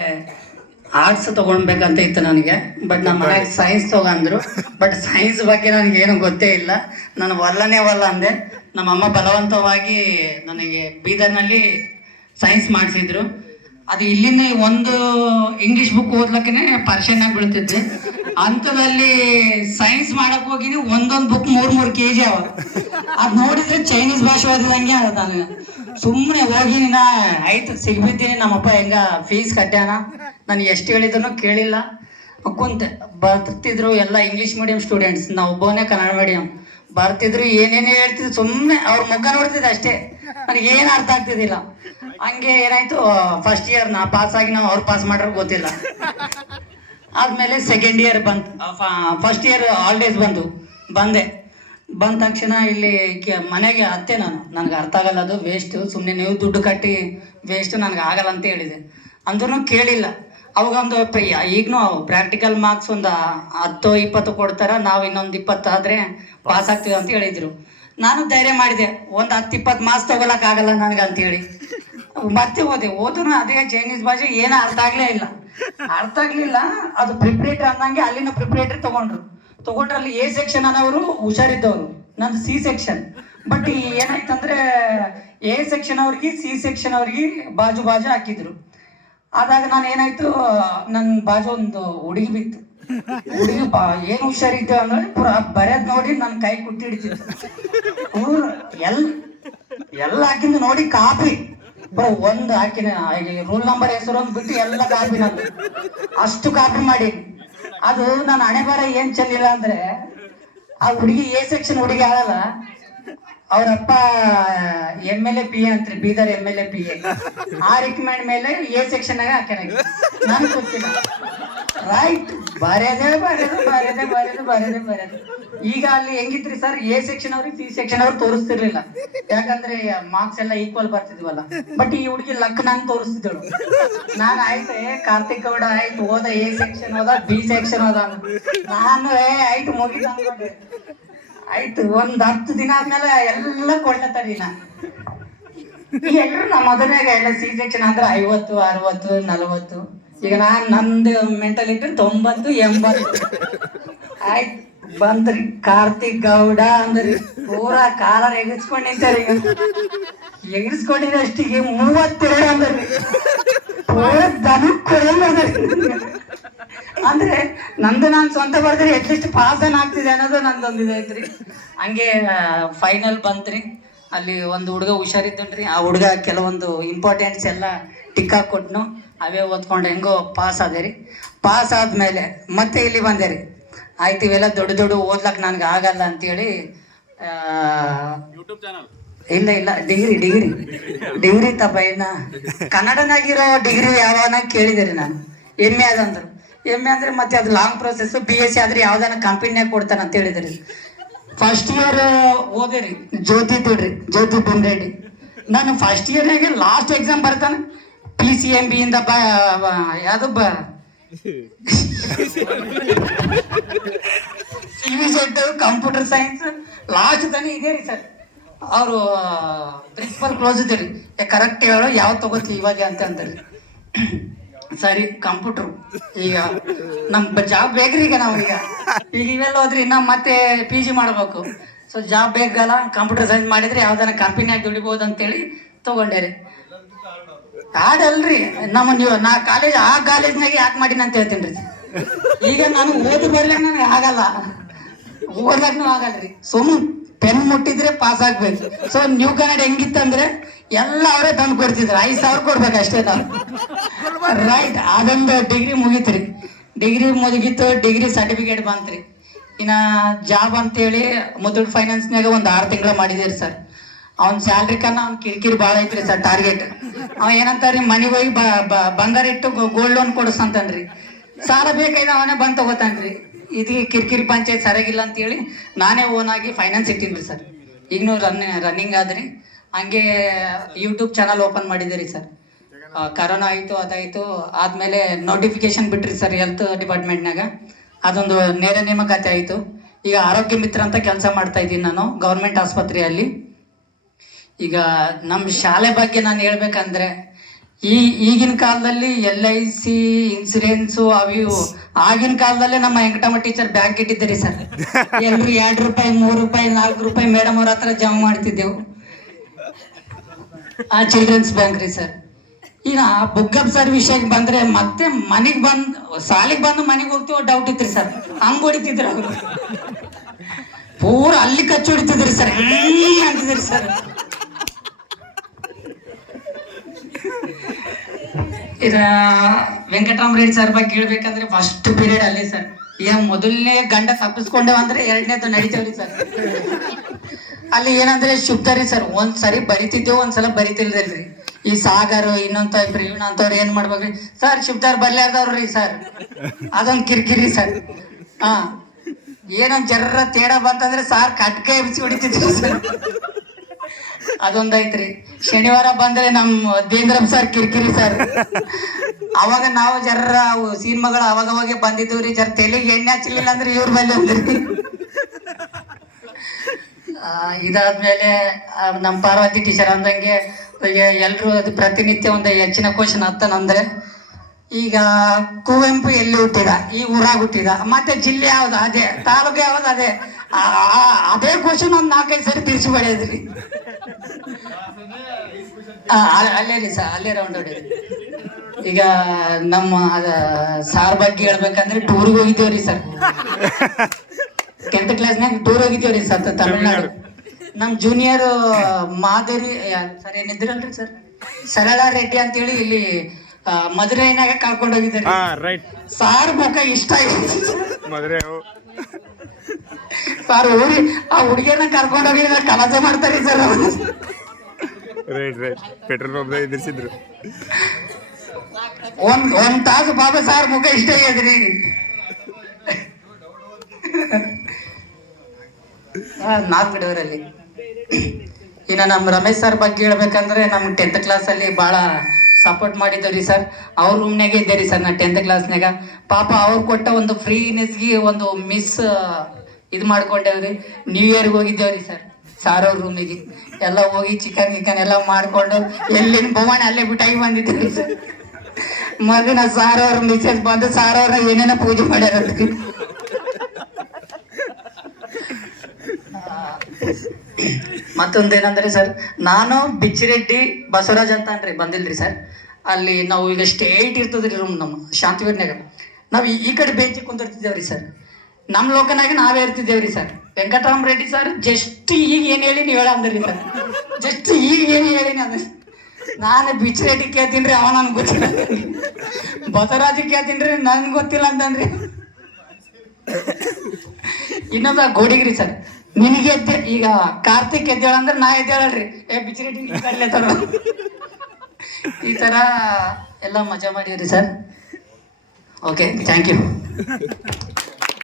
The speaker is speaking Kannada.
ಆರ್ಟ್ಸ್ ತೊಗೊಳ್ಬೇಕಂತ ಇತ್ತು ನನಗೆ. ಬಟ್ ನಮ್ಮ ಮನೆಗೆ ಸೈನ್ಸ್ ತೊಗೊಂಡ್ರು. ಬಟ್ ಸೈನ್ಸ್ ಬಗ್ಗೆ ನನಗೇನು ಗೊತ್ತೇ ಇಲ್ಲ. ನಾನು ಒಲ್ಲನೇ ಒಲ್ಲ ಅಂದೆ. ನಮ್ಮಮ್ಮ ಬಲವಂತವಾಗಿ ನನಗೆ ಬೀದರ್ನಲ್ಲಿ ಸೈನ್ಸ್ ಮಾಡಿಸಿದ್ರು. ಅದು ಇಲ್ಲಿಂದ ಒಂದು ಇಂಗ್ಲೀಷ್ ಬುಕ್ ಓದ್ಲಕ್ಕೇ ಪರ್ಷನ್ನಾಗಿ ಬೀಳ್ತಿದ್ದೆ. ಅಂಥದಲ್ಲಿ ಸೈನ್ಸ್ ಮಾಡಕ್ಕೆ ಹೋಗಿ ಒಂದೊಂದು ಬುಕ್ 3-3 kg ಅವ. ಅದು ನೋಡಿದ್ರೆ ಚೈನೀಸ್ ಭಾಷೆ ಓದಿದಂಗೆ ಅದ. ನಾನು ಸುಮ್ಮನೆ ಹೋಗಿ ಆಯ್ತು ಸಿಗ್ಬಿದ್ದೀನಿ. ನಮ್ಮಪ್ಪ ಹೆಂಗ ಫೀಸ್ ಕಟ್ಟ್ಯಾನ. ನಾನು ಎಷ್ಟು ಹೇಳಿದ್ರು ಕೇಳಿಲ್ಲ. ಕುಂತೆ ಬರ್ತಿದ್ರು ಎಲ್ಲ ಇಂಗ್ಲೀಷ್ ಮೀಡಿಯಂ ಸ್ಟೂಡೆಂಟ್ಸ್, ನಾವು ಒಬ್ಬನೇ ಕನ್ನಡ ಮೀಡಿಯಂ. ಬರ್ತಿದ್ರು ಏನೇನು ಹೇಳ್ತಿದ್ರು, ಸುಮ್ಮನೆ ಅವ್ರ ಮುಖ ನೋಡ್ತಿದ್ದೆ ಅಷ್ಟೇ. ನನಗೇನು ಅರ್ಥ ಆಗ್ತಿದ್ದಿಲ್ಲ. ಹಂಗೆ ಏನಾಯ್ತು, ಫಸ್ಟ್ ಇಯರ್ ನಾ ಪಾಸ್ ಆಗಿ ನಾವು ಅವ್ರು ಪಾಸ್ ಮಾಡ್ರೆ ಗೊತ್ತಿಲ್ಲ. ಆದಮೇಲೆ ಸೆಕೆಂಡ್ ಇಯರ್ ಬಂತು. ಫಸ್ಟ್ ಇಯರ್ ಹಾಲಿಡೇಸ್ ಬಂದೆ. ಬಂದ ತಕ್ಷಣ ಇಲ್ಲಿ ಮನೆಗೆ ಅತ್ತೆ ನನಗೆ ಅರ್ಥ ಆಗಲ್ಲ, ಅದು ವೇಸ್ಟು, ಸುಮ್ಮನೆ ನೀವು ದುಡ್ಡು ಕಟ್ಟಿ ವೇಸ್ಟು, ನನಗೆ ಆಗಲ್ಲ ಅಂತ ಹೇಳಿದೆ. ಅಂದ್ರೂ ಕೇಳಿಲ್ಲ. ಅವಾಗೊಂದು ಈಗಲೂ ಪ್ರಾಕ್ಟಿಕಲ್ ಮಾರ್ಕ್ಸ್ ಒಂದು 10-20 ಕೊಡ್ತಾರೆ, ನಾವು ಇನ್ನೊಂದು 20 ಆದರೆ ಪಾಸ್ ಆಗ್ತೀವಿ ಅಂತ ಹೇಳಿದರು. ನಾನು ಧೈರ್ಯ ಮಾಡಿದೆ, ಒಂದು 10-20 ಮಾರ್ಕ್ಸ್ ತೊಗೊಳಕ್ಕಾಗಲ್ಲ ನನಗೆ ಅಂತೇಳಿ ಮತ್ತೆ ಓದೂ ಅದೇ ಚೈನೀಸ್ ಭಾಷೆ. ಏನೂ ಅರ್ಥ ಆಗಲಿಲ್ಲ. ಅದು ಪ್ರಿಪ್ರೇಟ್ರಿ ಅನ್ನಂಗೆ ಅಲ್ಲಿನ ಪ್ರಿಪ್ರೇಟ್ರಿ ತೊಗೊಂಡ್ರಲ್ಲಿ ಎ ಸೆಕ್ಷನ್ ಅನ್ನೋರು ಹುಷಾರಿದ್ದವರು, ನಂದು ಸಿ ಸೆಕ್ಷನ್. ಬಟ್ ಏನಾಯ್ತಂದ್ರೆ ಎ ಸೆಕ್ಷನ್ ಅವ್ರಿಗೆ ಸಿ ಸೆಕ್ಷನ್ ಅವ್ರಿಗೆ ಬಾಜು ಹಾಕಿದ್ರು. ಆದಾಗ ನಾನು ಏನಾಯ್ತು, ನನ್ನ ಬಾಜು ಒಂದು ಹುಡುಗಿ ಬಿತ್ತು. ಹುಡುಗಿ ಏನು ಹುಷಾರಿದ್ದೆ ಅಂದ್ರೆ ಪೂರ ಬರೆಯೋದು ನೋಡಿ ನನ್ನ ಕೈ ಕುಟ್ಟಿ ಹಿಡಿತಿತ್ತು. ಎಲ್ಲ ಹಾಕಿಂದ ನೋಡಿ ಕಾಪಿ ಒಂದು ಹಾಕಿನ ರೂಲ್ ನಂಬರ್ ಹೆಸರೊಂದು ಬಿಟ್ಟು ಎಲ್ಲ ಕಾಪಿ ನಂದು ಅಷ್ಟು ಕಾಪಿ ಮಾಡಿ. ಅದು ನನ್ನ ಹಣೆ ಬರ ಏನ್ ಚೆಲ್ಲಿಲ್ಲ ಅಂದ್ರೆ, ಆ ಹುಡುಗಿ ಎ ಸೆಕ್ಷನ್ ಹುಡುಗಿ ಆಳಲ್ಲ, ಅವ್ರಪ್ಪ MLA PA ಅಂತ್ರಿ, ಬೀದರ್ MLA PA. ಆ ರಿಕಮೆಂಡ್ ಮೇಲೆ ಎ ಸೆಕ್ಷನ್ ಆಗ ಹಾಕ್ಯಾರ. ನನಗೆ ಗೊತ್ತಿಲ್ಲ. ರೈಟ್, ಬರೆದೇ. ಈಗ ಅಲ್ಲಿ ಹೆಂಗಿತ್ರಿ ಸರ್, ಎ ಸೆಕ್ಷನ್ ಅವ್ರಿಗೆ ಸಿ ಸೆಕ್ಷನ್ ಅವ್ರು ತೋರಿಸ್ತಿರ್ಲಿಲ್ಲ, ಯಾಕಂದ್ರೆ ಮಾರ್ಕ್ಸ್ ಎಲ್ಲ ಈಕ್ವಲ್ ಬರ್ತಿದ್ವಲ್ಲ. ಬಟ್ ಈ ಹುಡುಗಿ ಲಕ್ ನಂಗೆ ತೋರಿಸ್ತಿದ್ದಳು. ನಾನು ಆಯ್ತು ಕಾರ್ತಿಕ್ ಗೌಡ ಆಯ್ತು ಹೋದ, ಎ ಸೆಕ್ಷನ್ ಹೋದ, ಬಿ ಸೆಕ್ಷನ್ ಹೋದ. ನಾನು ಆಯ್ತು ಮುಗಿದ ಅನ್ಕೊಂಡೆ. ಆಯ್ತು ಒಂದು 10 ದಿನ ಆದ್ಮೇಲೆ ಎಲ್ಲ ಕೊಳ್ಳತಾರಿ. ಎಲ್ಲರೂ ನಮ್ಮ ಮೊದಲಾಗ ಎಲ್ಲ ಸಿ ಸೆಕ್ಷನ್ ಅಂದ್ರೆ 50, 60, 40. ಈಗ ನಂದು ಮೆಂಟಾಲಿಟಿ 90, 80. ಆಯ್ತು ಬಂದ್ರಿ ಕಾರ್ತಿಕ್ ಗೌಡ ಅಂದ್ರಿ, ಪೂರಾ ಕಾಲರ್ ಎಗರ್ಸ್ಕೊಂಡ್ ನಿಂತಾರಿ. ಎಗರ್ಸ್ಕೊಂಡಿದ್ರೆ ಅಷ್ಟಿಗೆ 32 ಅಂದ್ರಿ, ಅಂದ್ರೆ ನಂದು ನಾನು ಸ್ವಂತ ಬರ್ದ್ರಿ ಅಟ್ಲೀಸ್ಟ್ ಪಾಸ್ ಆಗ್ತಿದೆ ಅನ್ನೋದು ನಂದೊಂದು ಇದೈತ್ರಿ. ಹಂಗೆ ಫೈನಲ್ ಬಂತ್ರಿ. ಅಲ್ಲಿ ಒಂದು ಹುಡುಗ ಹುಷಾರಿದ್ದನ್ರಿ. ಆ ಹುಡುಗ ಕೆಲವೊಂದು ಇಂಪಾರ್ಟೆಂಟ್ಸ್ ಎಲ್ಲ ಟಿಕ್ ಕೊಟ್ನು, ಅವೇ ಓದ್ಕೊಂಡು ಹೆಂಗೋ ಪಾಸ್ ಆದೆ ರೀ. ಪಾಸ್ ಆದ್ಮೇಲೆ ಮತ್ತೆ ಇಲ್ಲಿ ಬಂದೆ ರೀ. ಆಯ್ತು ಇವೆಲ್ಲ ದೊಡ್ಡ ಓದ್ಲಕ್ಕೆ ನನಗೆ ಆಗಲ್ಲ ಅಂತೇಳಿ ಇಲ್ಲ ಡಿಗ್ರಿ ತಪ್ಪ ಕನ್ನಡನಾಗಿರೋ ಡಿಗ್ರಿ ಯಾವನ ಕೇಳಿದೆ ನಾನು. MA ಅದಂದ್ರು. MA ಅಂದ್ರೆ ಮತ್ತೆ ಅದು ಲಾಂಗ್ ಪ್ರೊಸೆಸ್. BSc ಆದ್ರೆ ಯಾವ್ದಾನ ಕಂಪನಿಯಾಗ ಕೊಡ್ತಾನೆ ಅಂತ ಹೇಳಿದ್ರಿ. ಫಸ್ಟ್ ಇಯರ್ ಓದಿರಿ ಜ್ಯೋತಿ ಬಂದ್ರೆಡ್ಡಿ. ನಾನು ಫಸ್ಟ್ ಇಯರ್ನಾಗೆ ಲಾಸ್ಟ್ ಎಕ್ಸಾಮ್ ಬರ್ತಾನೆ PCMB ಇಂದ ಯಾವುದು CVZ ಕಂಪ್ಯೂಟರ್ ಸೈನ್ಸ್ ಲಾಸ್ಟ್ ತಾನೆ ಇದೆ ರೀ ಸರ್. ಅವರು ಪ್ರಿನ್ಸಿಪಲ್ ಕ್ಲೋಸ್ ಇದ್ದೀರಿ, ಕರೆಕ್ಟ್ ಹೇಳೋ ಯಾವ ತಗೋತಿ ಇವಾಗ ಅಂತ ಅಂದ್ರಿ. ಸರಿ ಕಂಪ್ಯೂಟರ್ ಈಗ ನಮ್ ಜಾಬ್ ಬೇಕ್ರಿ. ಈಗ ನಾವೀಗ ಇವೆಲ್ಲ ಹೋದ್ರಿ ನಾವು ಮತ್ತೆ PG ಮಾಡ್ಬೇಕು. ಸೊ ಜಾಬ್ ಬೇಕಲ್ಲ, ಕಂಪ್ಯೂಟರ್ ಸೈನ್ಸ್ ಮಾಡಿದ್ರೆ ಯಾವ್ದಾನ ಕಂಪನಿಯಾಗಿ ದುಡಿಬೋದು ಅಂತೇಳಿ ತಗೊಂಡೆ ರೀ. ಕಾಡಲ್ರಿ ನಾ ಕಾಲೇಜ್ನಾಗ ಯಾಕೆ ಮಾಡೀನಿ ಅಂತ ಹೇಳ್ತೀನಿ ರೀ. ಈಗ ನಾನು ಬರ್ಲಿಕ್ಕೆ ನನಗೆ ಆಗಲ್ಲ, ಓದ್ಲಕ್ಕೂ ಆಗಲ್ರಿ. ಸುಮ್ಮನೆ ಪೆನ್ ಮುಟ್ಟಿದ್ರೆ ಪಾಸ್ ಆಗ್ಬೇಕು. ಸೊ ನ್ಯೂ ಕನ್ನಡ ಹೆಂಗಿತ್ತಂದ್ರೆ ಎಲ್ಲ ಅವರೇ ತಂದು ಕೊಡ್ತಿದ್ರು. 5,000 ಕೊಡ್ಬೇಕು ಅಷ್ಟೇ ನಾವು. ರೈಟ್, ಅದೊಂದು ಡಿಗ್ರಿ ಮುಗೀತ್ರಿ. ಡಿಗ್ರಿ ಸರ್ಟಿಫಿಕೇಟ್ ಬಂತ್ರಿ. ಇನ್ನ ಜಾಬ್ ಅಂತೇಳಿ ಮುತ್ತೂಟ್ ಫೈನಾನ್ಸ್ನಾಗ ಒಂದು 6 ತಿಂಗಳ ಮಾಡಿದಿರಿ ಸರ್. ಅವ್ನ ಸ್ಯಾಲ್ರಿ ಕನ್ನ ಅವ್ನ ಕಿರಿಕಿರಿ ಭಾಳ ಐತ್ರಿ ಸರ್. ಟಾರ್ಗೆಟ್ ಅವ ಏನಂತಾರ್ರಿ, ಮನೆಗೆ ಹೋಗಿ ಬಂಗಾರ ಇಟ್ಟು ಗೋಲ್ಡ್ ಲೋನ್ ಕೊಡಿಸ್ತಂತನ್ರಿ. ಸಾಲ ಬೇಕಾಯ್ತು ಅವನೇ ಬಂದು ತಗೋತಾನ್ರಿ. ಇದಕ್ಕೆ ಕಿರಿಕಿರಿ ಪಂಚಾಯತ್ ಸರಿಯಾಗಿಲ್ಲ ಅಂತೇಳಿ ನಾನೇ ಓನ್ ಆಗಿ ಫೈನಾನ್ಸ್ ಇಟ್ಟಿನ್ರಿ ಸರ್. ಈಗನೂ ರನ್ನಿಂಗ್ ಆದ್ರಿ. ಹಂಗೆ ಯೂಟ್ಯೂಬ್ ಚಾನಲ್ ಓಪನ್ ಮಾಡಿದ್ದೀರಿ ಸರ್. ಕರೋನಾ ಆಯಿತು, ಅದಾಯಿತು. ಆದಮೇಲೆ ನೋಟಿಫಿಕೇಶನ್ ಬಿಟ್ರಿ ಸರ್ ಹೆಲ್ತ್ ಡಿಪಾರ್ಟ್ಮೆಂಟ್ನಾಗ. ಅದೊಂದು ನೇರ ನೇಮಕಾತಿ ಆಯಿತು. ಈಗ ಆರೋಗ್ಯ ಮಿತ್ರ ಅಂತ ಕೆಲಸ ಮಾಡ್ತಾ ಇದ್ದೀನಿ ನಾನು ಗೌರ್ಮೆಂಟ್ ಆಸ್ಪತ್ರೆಯಲ್ಲಿ. ಈಗ ನಮ್ಮ ಶಾಲೆ ಬಗ್ಗೆ ನಾನು ಹೇಳ್ಬೇಕಂದ್ರೆ ಈಗಿನ ಕಾಲದಲ್ಲಿ LIC ಇನ್ಸೂರೆನ್ಸು ಅವು ಇವು. ಆಗಿನ ಕಾಲದಲ್ಲೇ ನಮ್ಮ ವೆಂಕಟಮ್ಮ ಟೀಚರ್ ಬ್ಯಾಂಕ್ ಇಟ್ಟಿದ್ದೀರಿ ಸರ್. ಎಲ್ಲರೂ ₹2 ₹3 ₹4 ಮೇಡಮ್ ಅವ್ರ ಹತ್ರ ಜಮಾ ಮಾಡ್ತಿದ್ದೆವು. ಆ ಚಿಲ್ಡ್ರನ್ಸ್ ಬ್ಯಾಂಕ್ ರೀ ಸರ್. ಈಗ ಬುಕ್ಕಪ್ ಸರ್ ವಿಷಯಕ್ಕೆ ಬಂದ್ರೆ ಮತ್ತೆ ಮನೆಗೆ ಸಾಲಿಗೆ ಬಂದು ಮನೆಗೆ ಹೋಗ್ತೀವೋ ಡೌಟ್ ಇತ್ರಿ ಸರ್. ಹಂಗ್ ಹೊಡಿತಿದ್ರು ಅವರು, ಪೂರ ಅಲ್ಲಿ ಕಚ್ಚಿ ಹೊಡಿತಿದ್ರಿ ಸರ್, ಅಂತಿದ್ರಿ ಸರ್. ಇದ ವೆಂಕಟರಾಮ್ ರೆಡ್ಡಿ ಸರ್ ಬಗ್ಗೆ ಹೇಳ್ಬೇಕಂದ್ರೆ ಫಸ್ಟ್ ಪೀರಿಯಡ್ ಅಲ್ಲಿ ಸರ್. ಮೊದಲನೇ ಗಂಡ ತಪ್ಪಿಸ್ಕೊಂಡೇವ ಅಂದ್ರೆ ಎರಡನೇದು ನಡೀತೇವ್ರಿ ಸರ್. ಅಲ್ಲಿ ಏನಂದ್ರೆ ಶುದ್ಧರಿ ಸರ್, ಒಂದ್ಸರಿ ಬರಿತಿದ್ದೇವು, ಒಂದ್ಸಲ ಬರಿತಿಲ್ರಿ. ಈ ಸಾಗರ್ ಇನ್ನೊಂದ್ ಇಬ್ರು ಅಂತವ್ರು ಏನ್ ಮಾಡ್ಬೇಕ್ರಿ ಸರ್, ಶುದ್ಧರ್ ಬರ್ಲಾರ್ದವ್ರಿ ಸರ್. ಅದೊಂದ್ ಕಿರಿಕಿರಿ ಸರ್. ಏನೊಂದ್ ಜರ್ರ ತೇಡ ಬಂತಂದ್ರೆ ಸಾರ್ ಕಟ್ಕೆ ಎಬ್ಸಿ ಹೊಡಿತಿದ್ವಿ ಸರ್. ಅದೊಂದೈತ್ರಿ. ಶನಿವಾರ ಬಂದ್ರೆ ನಮ್ಮ ದೇಂದ್ರಪ್ಪ ಸರ್ ಕಿರಿಕಿರಿ ಸರ್. ಅವಾಗ ನಾವು ಜರ್ರ ಸಿನಿಮಾಗಳು ಅವಾಗವಾಗೆ ಬಂದಿದ್ದೀವ್ರಿ. ಜರ ತೆಲಿಗೆ ಎಣ್ಣೆ ಹಚ್ಚಲಿಲ್ಲ ಅಂದ್ರೆ ಇವ್ರ ಮೇಲೆ ಅಂದ್ರಿ. ಇದಾದ್ಮೇಲೆ ನಮ್ಮ ಪಾರ್ವತಿ ಟೀಚರ್ ಅಂದಂಗೆ ಎಲ್ರು ಅದು ಪ್ರತಿನಿತ್ಯ ಒಂದು ಹೆಚ್ಚಿನ ಕ್ವಶನ್ ಅಂದ್ರೆ ಈಗ ಕುವೆಂಪು ಎಲ್ಲಿ ಹುಟ್ಟಿದ, ಈ ಊರಾಗ ಹುಟ್ಟಿದ, ಮತ್ತೆ ಜಿಲ್ಲೆ ಯಾವ್ದು ಅದೇ, ತಾಲೂಕು ಯಾವ್ದು ಅದೇ. ಅದೇ ಕ್ವಶನ್ ಒಂದ್ 4-5 ಸರಿ ತಿರ್ಸಿ ಬಡಿಯೋದ್ರಿ. ಅಲ್ಲೇ ರೀ ಸರ್, ಅಲ್ಲೇ ರೌಂಡ್ ಹೊಡಿದ್ರಿ. ಈಗ ನಮ್ಮ ಸಾರ್ ಬಗ್ಗೆ ಹೇಳ್ಬೇಕಂದ್ರೆ ಟೂರ್ಗೆ ಹೋಗಿದ್ದೇವ್ರಿ ಸರ್. 10th ಕ್ಲಾಸ್ನಾಗ ಟೂರ್ ಹೋಗಿದ್ದೇವ್ರಿ ಸರ್ ತಮಿಳ್ನಾಡು. ನಮ್ ಜೂನಿಯರ್ ಮಾಧುರಿ ಸರ್ ಏನಿದ್ರಲ್ರಿ ಸರ್, ಸರಳಾ ರೆಡ್ಡಿ ಅಂತೇಳಿ ಇಲ್ಲಿ ಮಧುರೈನಾಗ ಕರ್ಕೊಂಡು ಹೋಗಿದ್ದಾರೆ. ಸಾರ್ ಮುಖ ಇಷ್ಟ ಸರ್. ಊರಿ ಆ ಹುಡುಗಿಯರ್ನ ಕರ್ಕೊಂಡು ಹೋಗಿದ್ರೆ ಕಲಾಸ ಮಾಡ್ತಾರೆ ಸರ್. Petrol pump ಎದುರಿಸಿದ್ರು. ಒಂದ್ ತಾಸು ಬಾಬಾ ಸಾರ್ ಮುಖ ಇಷ್ಟ ಆಗ್ಯದ್ರಿ. ನಾಲ್ಕು ಬಿಡೋರಲ್ಲಿ. ಇನ್ನು ನಮ್ಮ ರಮೇಶ್ ಸರ್ ಬಗ್ಗೆ ಹೇಳ್ಬೇಕಂದ್ರೆ ನಮ್ 10th ಕ್ಲಾಸಲ್ಲಿ ಭಾಳ ಸಪೋರ್ಟ್ ಮಾಡಿದ್ದವ್ರಿ ಸರ್. ಅವ್ರ ರೂಮ್ನಾಗೆ ಇದ್ದೇರಿ ಸರ್ ನಾ 10th ಕ್ಲಾಸ್ನಾಗ. ಪಾಪ ಅವ್ರು ಕೊಟ್ಟ ಒಂದು ಫ್ರೀನೆಸ್ಗೆ ಒಂದು ಮಿಸ್ ಇದು ಮಾಡ್ಕೊಂಡೇವ್ರಿ. ನ್ಯೂ ಇಯರ್ಗೆ ಹೋಗಿದ್ದೇವ್ರಿ ಸರ್ ಸಾರ್ ಅವ್ರ ರೂಮಿಗೆ. ಎಲ್ಲ ಹೋಗಿ ಚಿಕನ್ ಗಿಕನ್ ಎಲ್ಲ ಮಾಡ್ಕೊಂಡು ಎಲ್ಲಿನ ಭವಾಣಿ ಅಲ್ಲೇ ಬಿಟ್ಟಾಗಿ ಬಂದಿದ್ದೇವ್ರಿ ಸರ್. ಮಗನ ಸಾರ್ ಅವ್ರ ಮಿಸೆಸ್ ಬಂದು ಸಾರ್ ಅವ್ರ ಏನೇನೋ ಪೂಜೆ ಮಾಡ್ಯಾರಲ್ರಿ. ಮತ್ತೊಂದೇನಂದ್ರೆ ಸರ್, ನಾನು ಬಿಚ್ಚಿರೆಡ್ಡಿ ಬಸವರಾಜ್ ಅಂತ ಅನ್ರಿ ಬಂದಿಲ್ರಿ ಸರ್. ಅಲ್ಲಿ ನಾವು ಈಗ ಸ್ಟೇಟ್ ಇರ್ತದ್ರಿ ರೂಮ್ ನಮ್ಮ ಶಾಂತಿವೀರ್ನಾಗ. ನಾವು ಈ ಕಡೆ ಬೇಂಚಿ ಕುಂದಿರ್ತಿದ್ದೇವ್ರಿ ಸರ್. ನಮ್ಮ ಲೋಕನಾಗ ನಾವೇ ಇರ್ತಿದ್ದೇವ್ರಿ sir. Venkatram Reddy sir just ಈಗ ಏನ್ ಹೇಳಿ ನೀವು ಹೇಳ ಅಂದ್ರಿ ಸರ್. ಜಸ್ಟ್ ಈಗ ಏನ್ ಹೇಳಿನಿ ಅದ. ನಾನು ಬಿಚ್ಚಿರೆಡ್ಡಿ ಕೇಳ್ತೀನಿ, ಅವ ನನ್ಗೆ ಗೊತ್ತಿಲ್ಲ. ಬಸವರಾಜ್ ಕೇಳ್ತೀನಿ, ನನ್ಗೆ ಗೊತ್ತಿಲ್ಲ ಅಂತಂದ್ರಿ. ಇನ್ನೊಂದು ಗೋಡಿಗ್ರಿ ಸರ್, ನಿನಗೆ ಈಗ ಕಾರ್ತಿಕ್ ಎದ್ದೇಳ ಅಂದ್ರೆ ನಾ ಎದ್ದೇಳಲ್ರಿ, ಬಿಚ್ಚಿರೆಡ್ಡಿ ಕಡ್ಲೇತಾರ. ಈ ತರ ಎಲ್ಲ ಮಜಾ ಮಾಡಿದ್ರಿ ಸರ್. Okay, thank you.